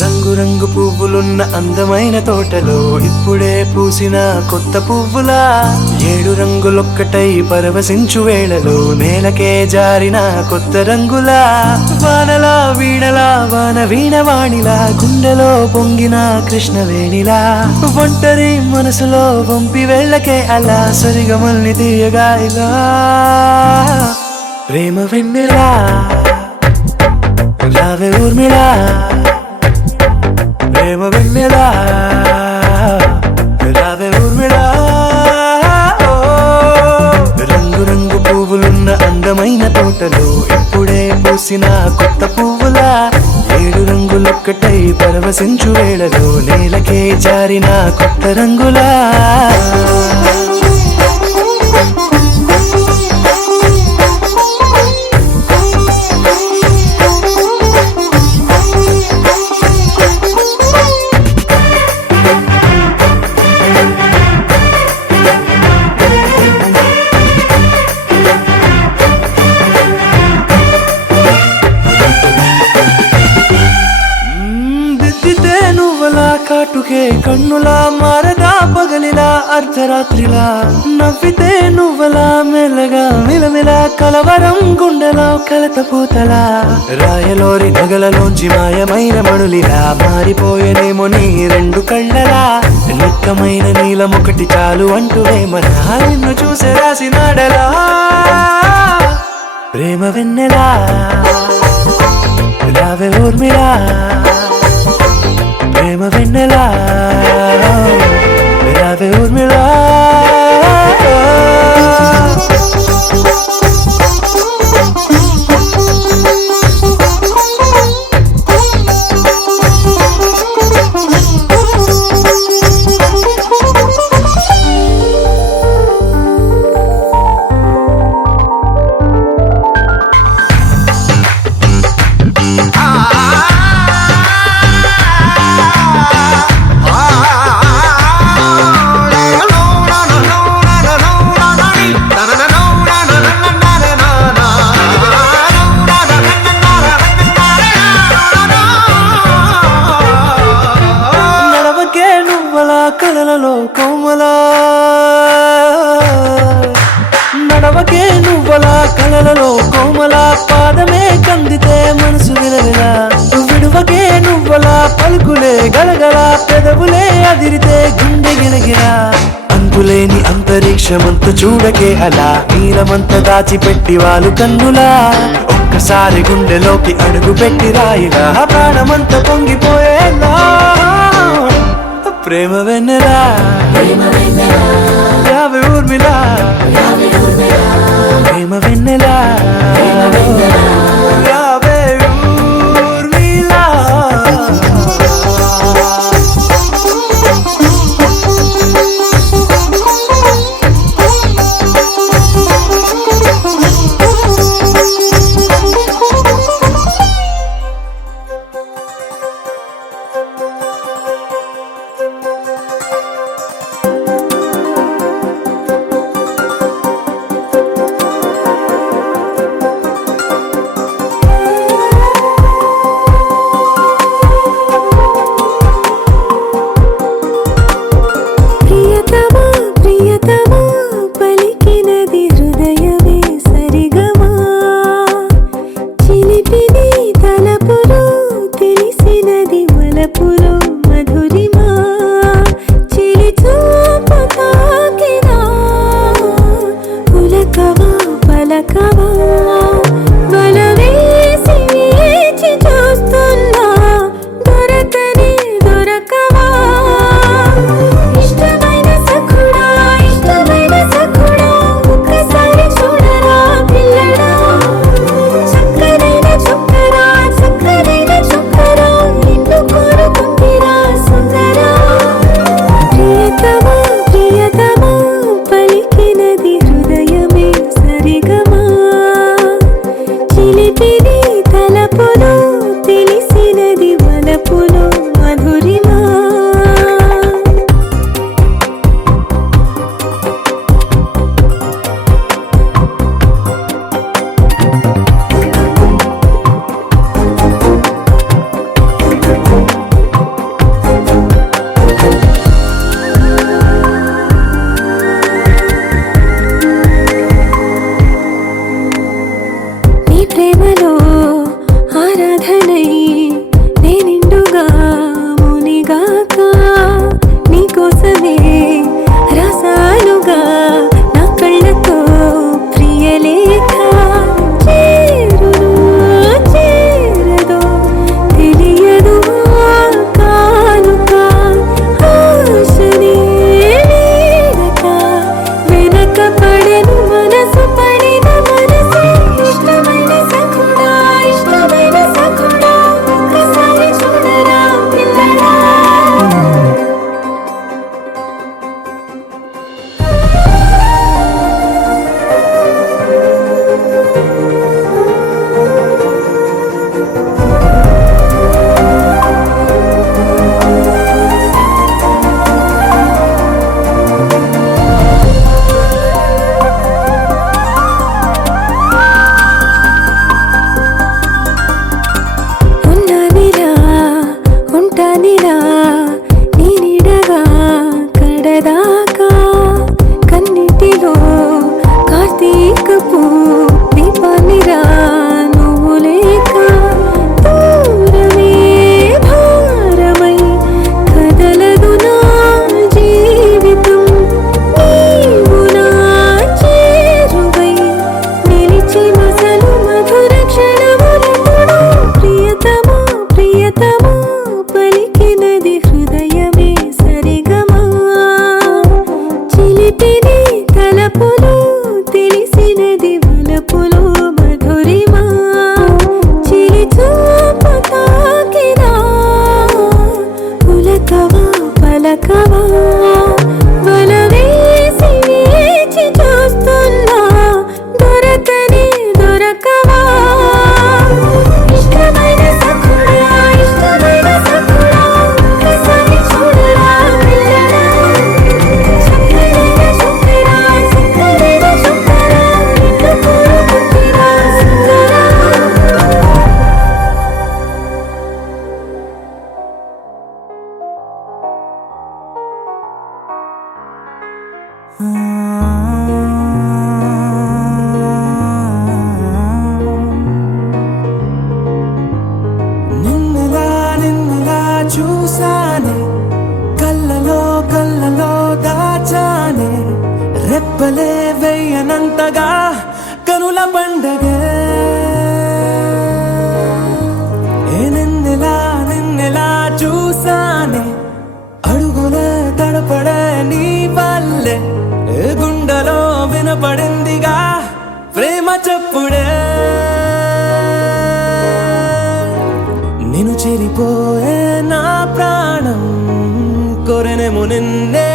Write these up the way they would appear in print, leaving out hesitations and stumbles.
రంగు రంగు పువ్వులున్న అందమైన తోటలో ఇప్పుడే పూసిన కొత్త పువ్వులా ఏడు రంగులొక్కటై పరవశించు వేళలో నేలకే జారిన కొత్త రంగులా వానలా వీణలా వాన వీణవాణిలా గుండెలో పొంగిన కృష్ణవేణిలా ఒంటరి మనసులో వంపి వెళ్ళకే అలా సరిగమల్ని తీయగా ఇలా ప్రేమ వెన్నెలా రావే ఊర్మిళా ప్రేమ వెన్నెలా రావే ఊర్మిళా రంగు రంగు పువ్వులున్న అందమైన తోటలో ఇప్పుడే పూసిన కొత్త పువ్వులా ఏడు రంగులొక్కటై పరవశించు వేళలో నేలకే జారిన కొత్త రంగులా కాటుకే కన్నులా మారగా పగలిలా అర్ధరాత్రిలా నవ్వితే నువ్వలా మెల్లగా మిలమిలా కలవరం గుండెలో కలతపోతలా రాయలోరి నగలలోంచి మాయమైన మణులిలా మారిపోయేనేమో నీ రెండు కళ్ళలా నిక్కమైన నీలమొకటి చాలు అంటూ వేమన నిన్ను చూసే రాసినాడలా ప్రేమ వెన్నెలా రావే ఊర్మిళా ప్రేమ వెన్నెలా రావే ఊర్మిళా కలలలో కోమలా నడవకే నువ్వలా కలలలో కోమలా పాదమే కందితే మనసు విలవిలా విడువకే నువ్వలా పలుకులే గలగల పెదవులే అదిరితే గుండె గిలగిలా అంతులేని అంతరిక్షమంత చూడకే అలా నీలమంత దాచిపెట్టి వాళ్ళు కన్నులా ఒక్కసారి గుండెలోకి అడుగు పెట్టి రాయిలా ప్రాణమంత పొంగిపోయేలా ప్రేమ వెన్నెలా రావే ఊర్మిళా ప్రేమ వెన్నెలా రావే ఊర్మిళా చూపు దీపానిరా నువ్వు లేక దూరమే భారమై కదలదు నా జీవితం నీవు నా చేరువై నిలిచి మసలు మధుర క్షణములెప్పుడు ప్రియతమా ప్రియతమా పలికినది హృదయమే సరిగమా చిలిపిని తలపులు తెలిసినది వలపులు మధురిమా చిలి చూపు తాకినా పులకవా పలకవా వల వేసి వేచి చూస్తున్నా దొరకని దొరకవా ఇష్టమైన సఖుడా ఇష్టమైన సఖుడా కసని చూడరా పిల్లడా చక్కనైన చుక్కరా చక్కనైన చుక్కరా నిన్ను కోరుకుంటిరా సుందరా నిన్నలా నిన్నలా చూసానే కళ్ళలో కళ్ళలో దాచానే రెప్పలే వెయ్యనంతగా కనుల పండగే నిన్నెలా నిన్నెలా చూసానే అడుగులే తడపడే నీ వల్లే గుండెలో వినపడిందిగా ప్రేమ చెప్పుడే నిన్ను చెరిపోయే నా ప్రాణం కొరెనేమో నిన్నే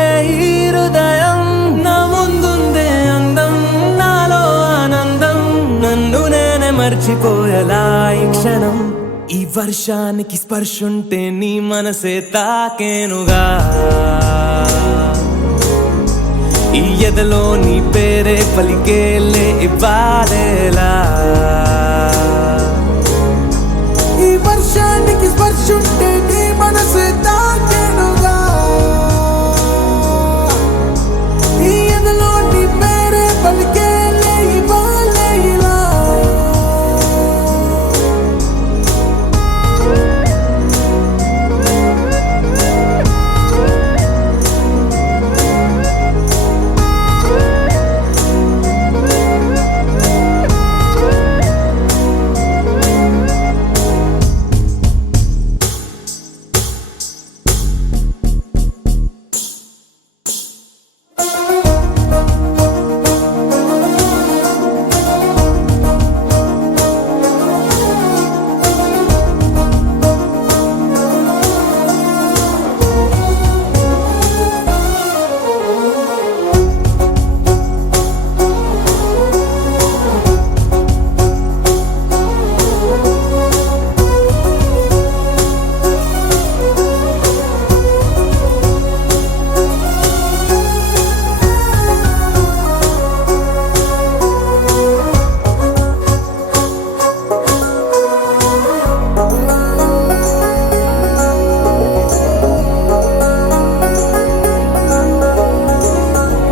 ఈ హృదయం నా ముందుందే అందం నాలో ఆనందం నన్ను నేనే మర్చిపోయేలా ఈ క్షణం ఈ వర్షానికి స్పర్శుంటే నీ మనసే తాకేనుగా ఈ ఎదలో నీ పేరే పలికేలే ఇవ్వాలేలా ఈ వర్షానికి స్పర్శుంటే నీ మనసు తాకేనుగా ఈ ఎదలో నీ పేరే పలికేలే ఇవ్వాలే ఇలా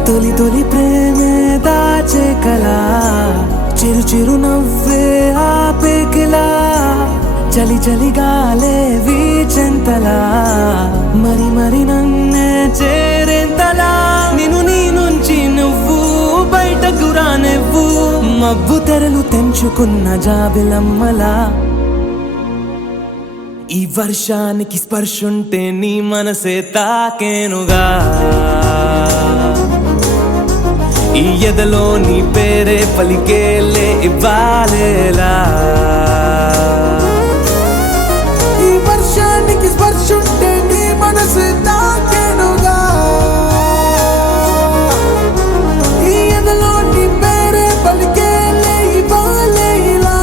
తొలి తొలి ప్రేమే దాచే కలా చిరు చిరు నవ్వే ఆపే కిలా చలి చలి గాలే వీచెంతలా మరి మరి నన్నే చేరేంతలా నిన్ను నీ నుంచి నువ్వు బయటకు రానివ్వు మబ్బు తెరలు తెంచుకున్న జాబిలమ్మలా ఈ వర్షానికి స్పర్శుంటే నీ మనసే తాకేనుగా ఈ ఎదలో నీ పేరే పలికేలే ఇవ్వాలేలా ఈ వర్షానికి స్పర్శుంటే నీ మనసు తాకేనుగా ఈ ఎదలో నీ పేరే పలికేలే ఇవ్వాలే ఇలా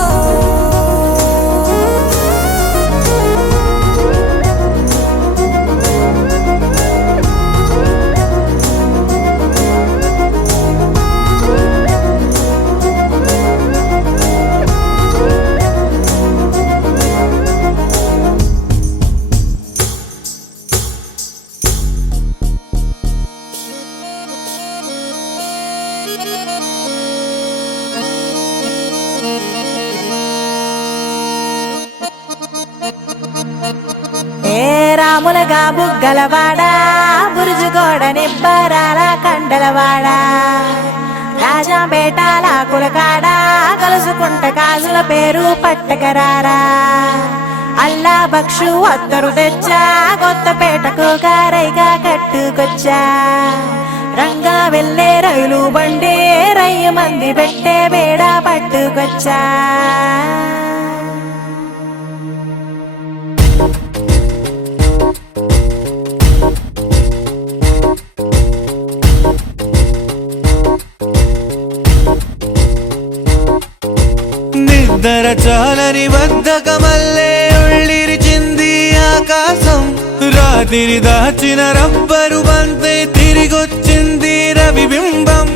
ఏ రాములగా బుగ్గలవాడా బురుజుగోడ నిబ్బరాల కండలవాడా రాజాపేటాల కులకాడా కలుసుకుంట కాజుల పేరు పట్టకరారా అల్లా బక్షు అత్తరు తెచ్చా కొత్తపేటకు కారైగా కట్టుకొచ్చా రంగా వెళ్ళే రైలు బండి రయ్య మంది పెట్టే బేడ పట్టుకొచ్చా నిద్ర చాలని బద్ధకమల్లే ఉళ్ళిరిచింది ఆకాశం రాత్రి దాచిన రబ్బరు బంతే తిరిగొచ్చింది రవిబింబం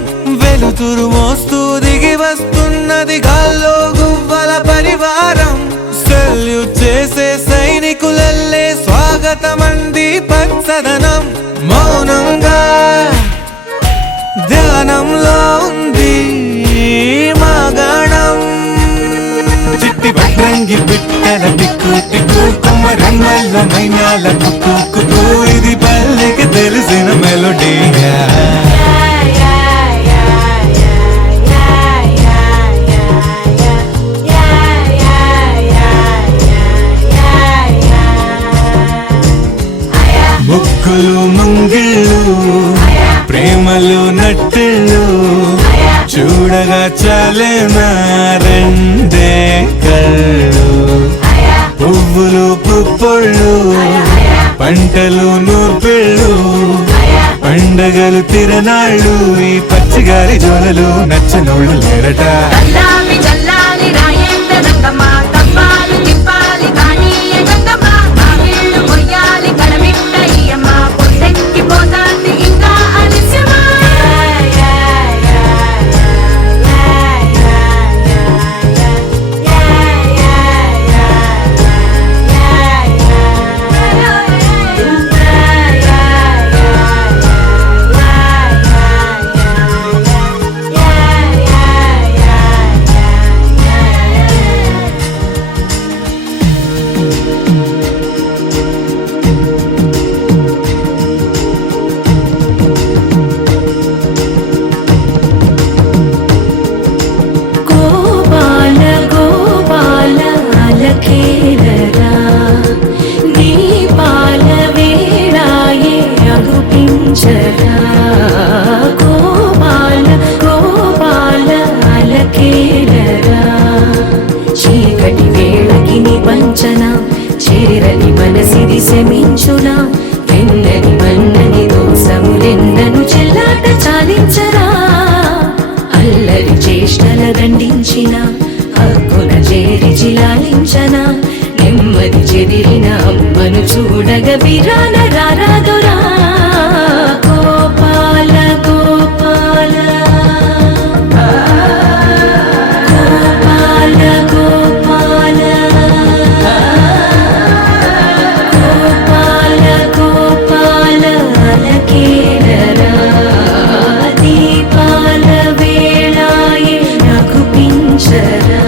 వెలుతురు మోస్తూ దిగి వస్తున్నది గాల్లో గువ్వల పరివారం సెల్యూట్ చేసే సైనికులల్లే స్వాగతమంది పచ్చదనం మౌనంగా ధ్యానంలో ఉంది మాగణం చిట్టి భద్రంగి బిట్టల టిక్కు టిక్కు కుమ్మరమ్మల్ల మైనాల కుక్కు కుక్కు ఇది పల్లెకి తెలిసిన మెలోడీగా ముగ్గులు ముంగిళ్ళు ప్రేమలు నట్టిళ్ళు చూడగా చాలేనా రెండే కళ్ళు పువ్వులు పుప్పొళ్ళు పంటలు నూర్పిళ్ళు పండగలు తిరనాళ్ళు ఈ పచ్చిగారి జోలలు నచ్చనోళ్ళు లేరట చీకటి వేళకి నిబంచన చేరని మనసిది శమించునా వెన్నని మన్నని దోసములెన్నను చెల్లాట చాలించరా అల్లరి చేష్టల దండించిన హక్కున చేరి జిలాలించన నెమ్మది చెదిరిన అమ్మను చూడగ విరాన రారాదురా గోపాల గోపాల గోపాల గోపాల గోపాల గోపాల అలకేరరా దీపాల వేళాయే నాకు పించరా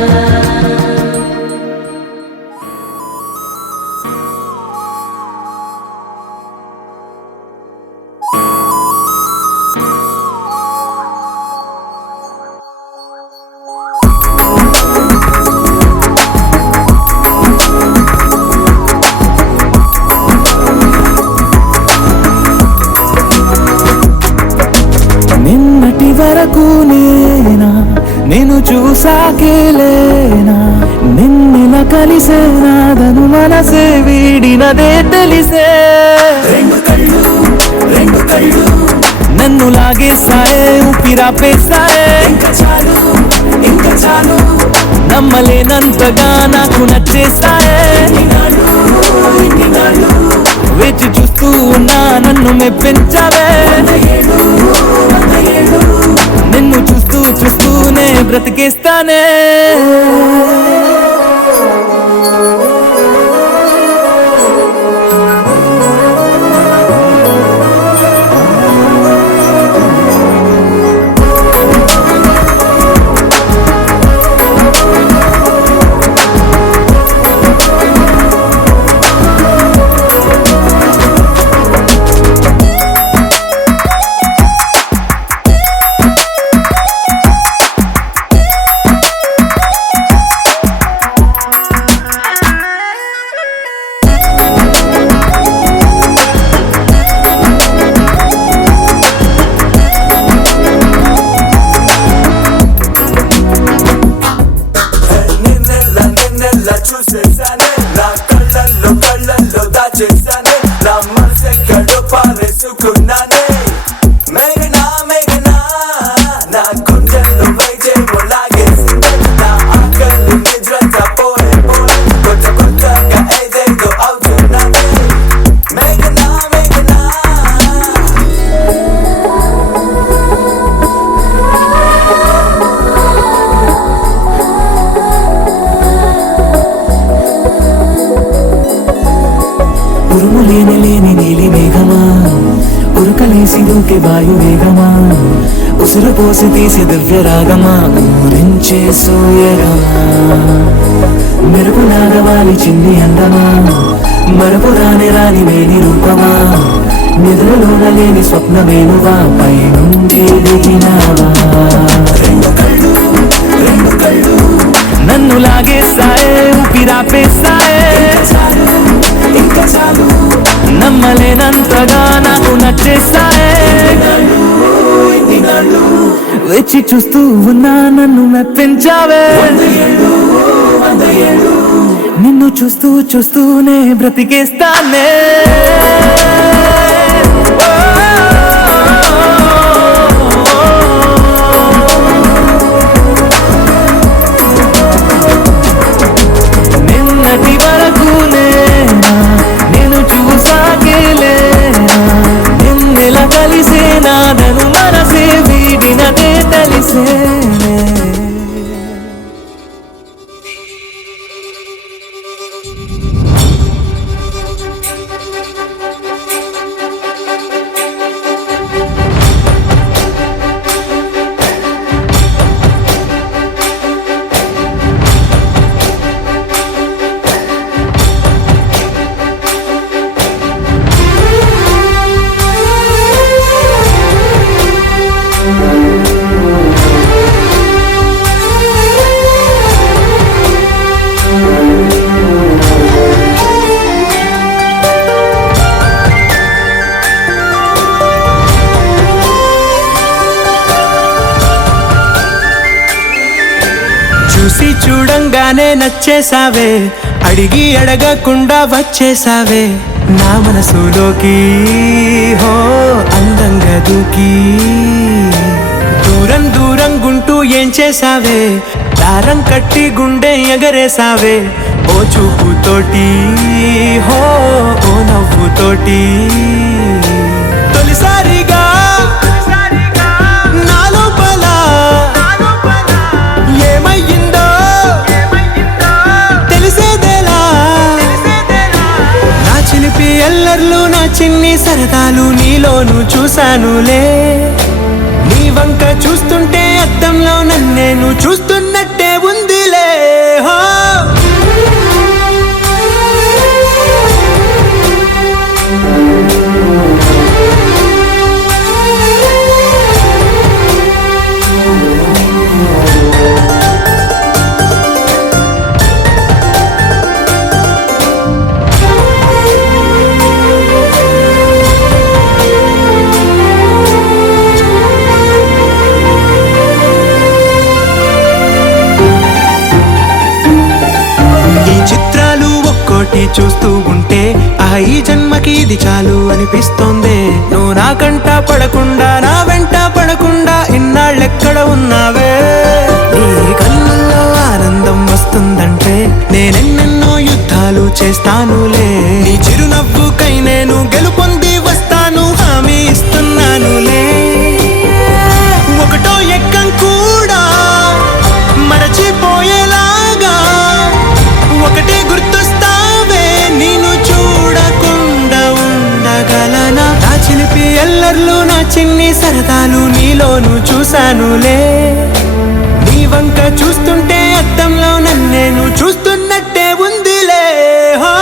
నిన్నటి వరకు నేను చూసాకేలేనా నిన్నెల కలిసేనాదను మనసే వీడినదే తెలిసే రెండు కళ్ళు నన్ను లాగేసాయే ఊపిరాపేసాయే ఇంకా చాలు నమ్మలేనంతగా నాకు నచ్చేసాయే వేచి చూస్తూ ఉన్నా నన్ను మెప్పించావే నిన్ను చూస్తూనే బ్రతికేస్తానే వాయువేగమా, ఉసురు పోసి తీసి దివ్య రాగమా, ఊరించే సూయగమా, మెరుపు నాగవాలి చిన్ని అందమా, మరపు రాని రాని వేని రూపమా, నిద్రలోన లేని స్వప్నమేనువా, పై నుండి దిగినావా. రెండు కళ్ళు నన్ను లాగేస్తాయే, ఊపిరాపేస్తాయే, ఇంకా చాలు నమ్మలేనంతగా నాకు నచ్చేస్తాయే. వచ్చి చూస్తూ ఉన్నా నన్ను మెప్పించావే, నిన్ను చూస్తూ చూస్తూనే బ్రతికేస్తానే. నిన్నటి వరకు నేను చూసాకేలేనా, నిన్నెలా కలిసేనా, నన్ను మనసే వీడినదే తెలిసేనే. చూసి చూడంగానే నచ్చేసావే, అడిగి అడగకుండా వచ్చేసావే నా మనసులోకి, హో అందంగా దూకి. దూరం దూరం గుంటూ ఏం చేసావే, దారం కట్టి గుండె ఎగరేసావే, ఓ చూపుతోటి, హో ఓ నవ్వుతోటి. తొలిసారిగా నా లోపల ఏమయ్యిందో తెలిసేదేలా, నా చిలిపి ఎల్లర్లు నా చిన్ని సరదాలు నీలోను చూశానులే. నీ వంక చూస్తుంటే అద్దంలో నన్నేను చూస్తున్నట్టే ఉందిలే. హో చూస్తూ ఉంటే ఈ జన్మకి ఇది చాలు అనిపిస్తోంది. నువ్వు నా కంట పడకుండా నా వెంట పడకుండా ఇన్నాళ్ళెక్కడ ఉన్నావే. నీ కళ్ళల్లో ఆనందం వస్తుందంటే నేనెన్నెన్నో యుద్ధాలు చేస్తానులే. నీ చిరునవ్వుకై నేను గెలుపొంది వస్తాను, హామీ ఇస్తున్నానులే. ఒకటో ఎక్కం కూడా మరచిపోయేలాగా ఒకటే గుర్తొస్తావే, నేను చూడకుండా ఉండగలనా. నా చిలిపి ఎల్లర్లు నా చిన్ని సరదాలు నీలోను చూశానులే. నీ వంక చూస్తుంటే అద్దంలో నన్నేను చూస్తున్నట్టే ఉందిలే. హో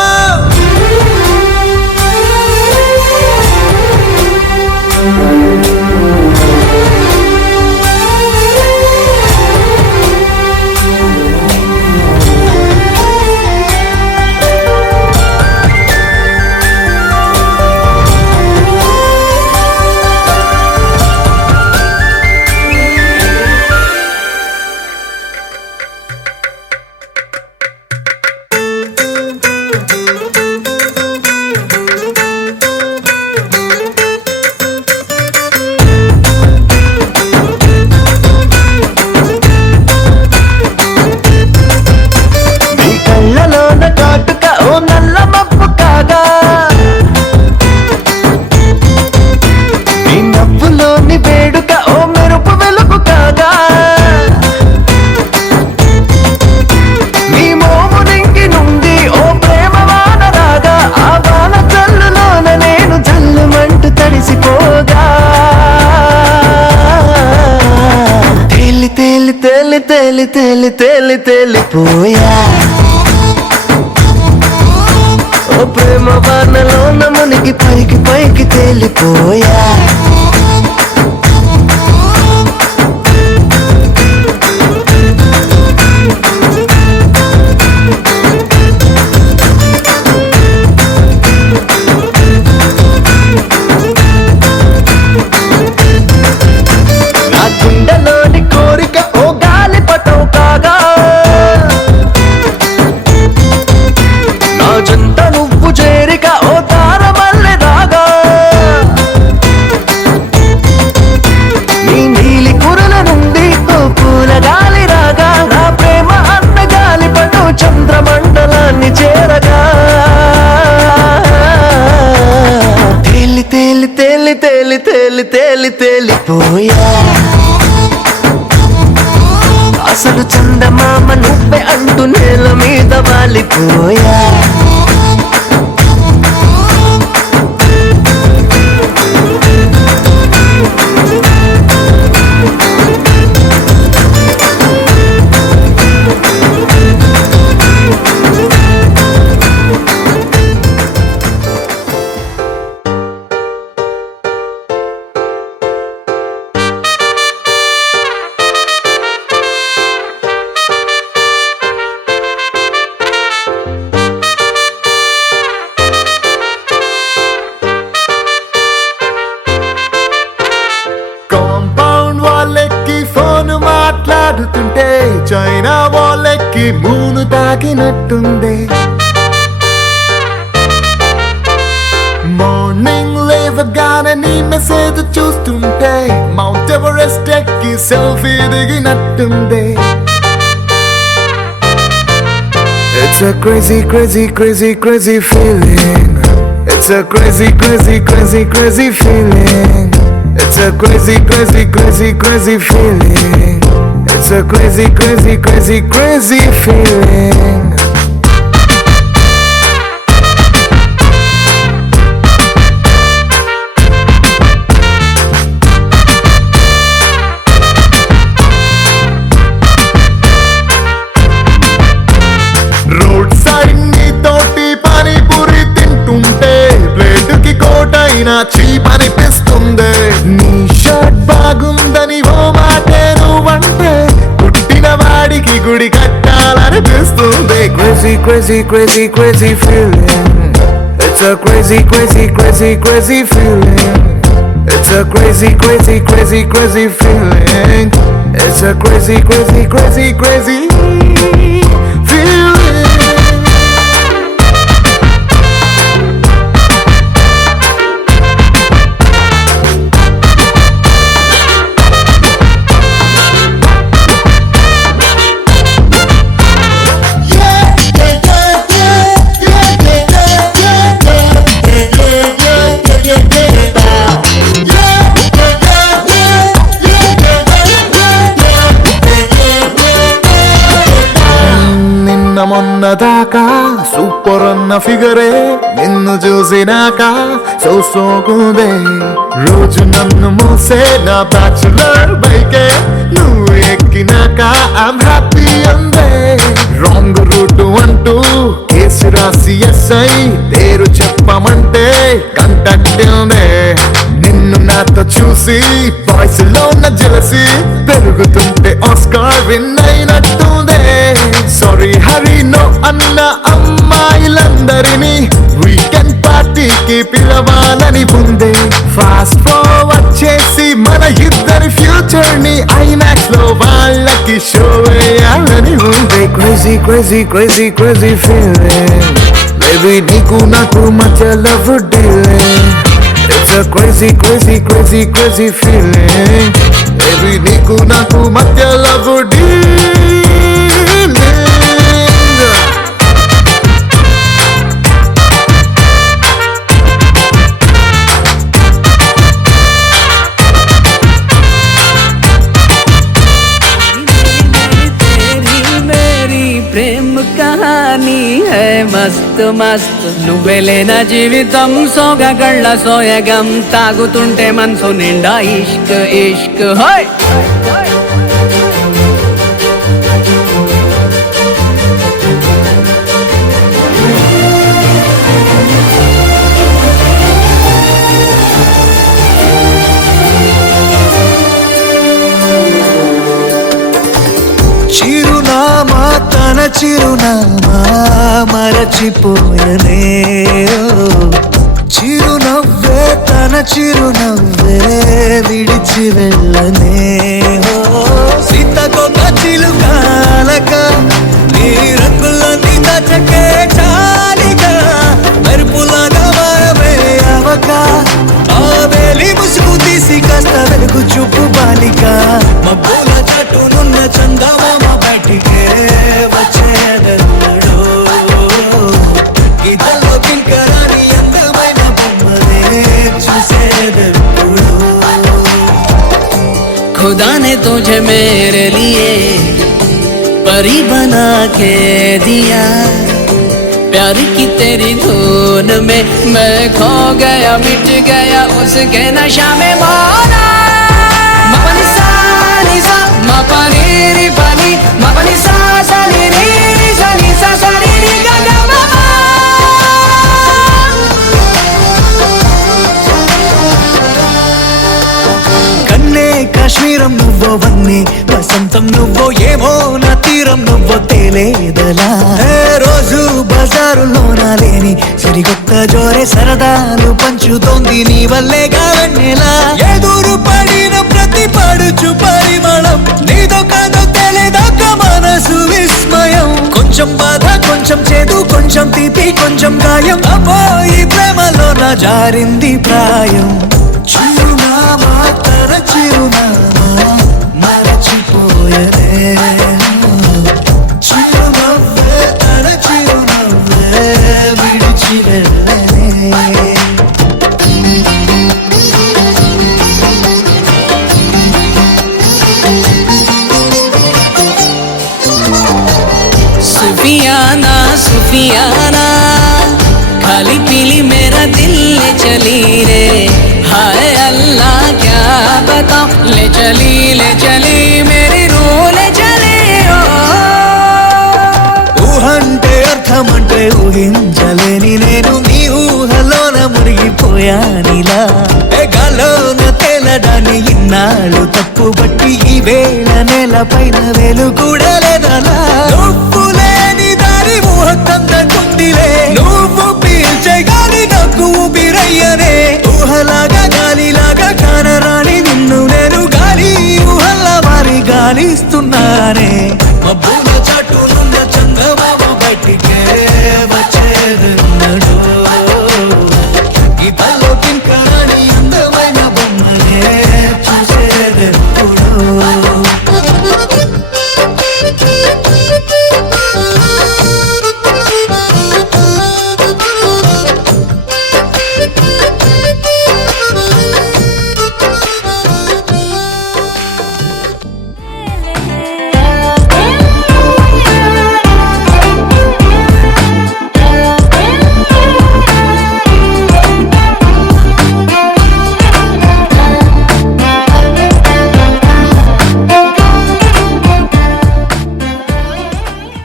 తేలి తేలి తేలి తేలిపోయా ఓ ప్రేమ వానలోన మునిగి పైకి పైకి తేలిపోయా నా గుండెలోని కోరిక ఓ గాలిపటం కాగా నా జంట నువ్వు చేరిక ఓ తారమల్లె రాగా నీ నీలి కురల నుండి ఓ పూల గాలి రాగా నా ప్రేమ అన్న గాలిపటం చంద్రమండలాన్ని చేరగా తేలి తేలి తేలి తేలి తేలి తేలి తేలిపోయా అసలు చందమామ నువ్వే అంటూ నేల మీద వాలిపోయా కాంపౌండ్ వాళ్ళెక్కి ఫోన్ మాట్లాడుతుంటే చైనా వాళ్ళెక్కి మూను తాకినట్టుంది మార్నింగ్ లేవగానే నీ మెసేజ్ చూస్తుంటే మౌంట్ ఎవరెస్ట్ ఎక్కి selfie దిగినట్టుంది It's a crazy, crazy, crazy, crazy feeling. It's a crazy, crazy, crazy, crazy feeling. It's a crazy, crazy, crazy, crazy feeling. It's a crazy, crazy, crazy, crazy feeling. Road side నీ తోటి పానీపూరి తింటుంటే ప్లేటుకి కోటైనా cheap అనిపిస్తుంది నీ shirt బాగుందని ఓ మాటే నువ్వంటే పుట్టిన వాడికి గుడి కట్టాలనిపిస్తుంది crazy crazy crazy crazy feeling it's a crazy crazy crazy crazy feeling it's a crazy crazy crazy crazy feeling it's a crazy crazy crazy crazy feeling నిన్న మొన్న దాకా సూపర్ అన్న ఫిగరే నిన్ను చూసినాక సోకుందే రోజు నన్ను మోసే నా బ్యాచులర్ బైకే నువ్వు ఎక్కినాక ఐమ్ హ్యాపీ అందే రాంగ్ రూట్ అంటూ కేసు రాసి ఎస్ఐ పేరు చెప్పమంటే కంటాక్ట్ నిన్ను నాతో చూసి వాయిస్ లో ఉన్న జలసి పెరుగుతుంటే ఆస్కార్ విన్ అయినట్టుందే సారీ హరి నో అన్న అమ్మాయిలందరినీ వీకెండ్ పార్టీకి పిలవాలని ఉంది ఫాస్ట్ ఫార్వర్డ్ చేసి మన ఇద్దరి ఫ్యూచర్ ని ఐమాక్స్ లో వాళ్ళకి షో వేయాలని ఉంది crazy crazy crazy crazy feeling baby నీకు నాకు మధ్య love dealing It's a crazy, crazy, crazy, crazy feeling. Baby, నీకు నాకు మధ్య love dealing. ప్రేమ కహానీ హై మస్త్ మస్త్ నువ్వే లేన జీవితం సోగగళ్ళ సోయగం తాగుతుంటే మనసు నిండా ఇష్క్ ఇష్క్ హై చిరునామా మరచిపోయనే చిరునవ్వే తన చిరునవ్వే విడిచి వెళ్ళనే సీతకొక చిలుకాలక నీ రంగులన్నీ దచకే చాలిగా మెరుపులాగా మారవే అవక ఆ వేలి ముసుగు తీసి కాస్త వెలుగు చూపు బాలిక మబ్బుల చట్టునున్న చందమామ బయటికే వచ్చేదెన్నడో ఇదల్లో కింకరాని అందమైన బొమ్మలే చూసేదెప్పుడు खुदा ने तुझे मेरे लिए परी बना के दिया प्यार की तेरी धुन में मैं खो गया मिट गया उसके नशा में मौला मपनी सा नी सा मपनी री पानी मपनी सा सा नी री री सा नी सा सा री री गा गा मा मा కన్నే కాశ్మీరం నువ్వో వన్నే వసంతం నువ్వో ఏమో నా తీరం నువ్వో తేలేదలా రోజు బజారులోన లేని సరికొత్త జోరే సరదాలు పంచుతోంది నీ వల్లేగా వెన్నెలా ఎదురు పడిన ప్రతి పడుచు పరిమళం నీదో కాదో తెలియదాక మనసు విస్మయం కొంచెం బాధ కొంచెం చేదు కొంచెం తీపి కొంచెం గాయం అమ్మో ఈ ప్రేమలో నా జారింది ప్రాయం చిరునామా తన చిరునామా మరచిపోయనే చిరునవ్వే తన చిరునవ్వే విడిచి వెళ్ళనే सुफियाना सुफियाना खाली पीली मेरा दिल ले चली रे हाय अल्लाह क्या बताऊं ले चली मेरी रूह ले चली ओ ఊహంటే అర్థమంటే ఊహించలేని నేను నీ ఊహలోన మురిగిపోయానిలా గాల్లోన తేలడాన్ని ఇన్నాళ్ళు తప్పుబట్టి ఈ వేళ నేల పైన వెలుగుడ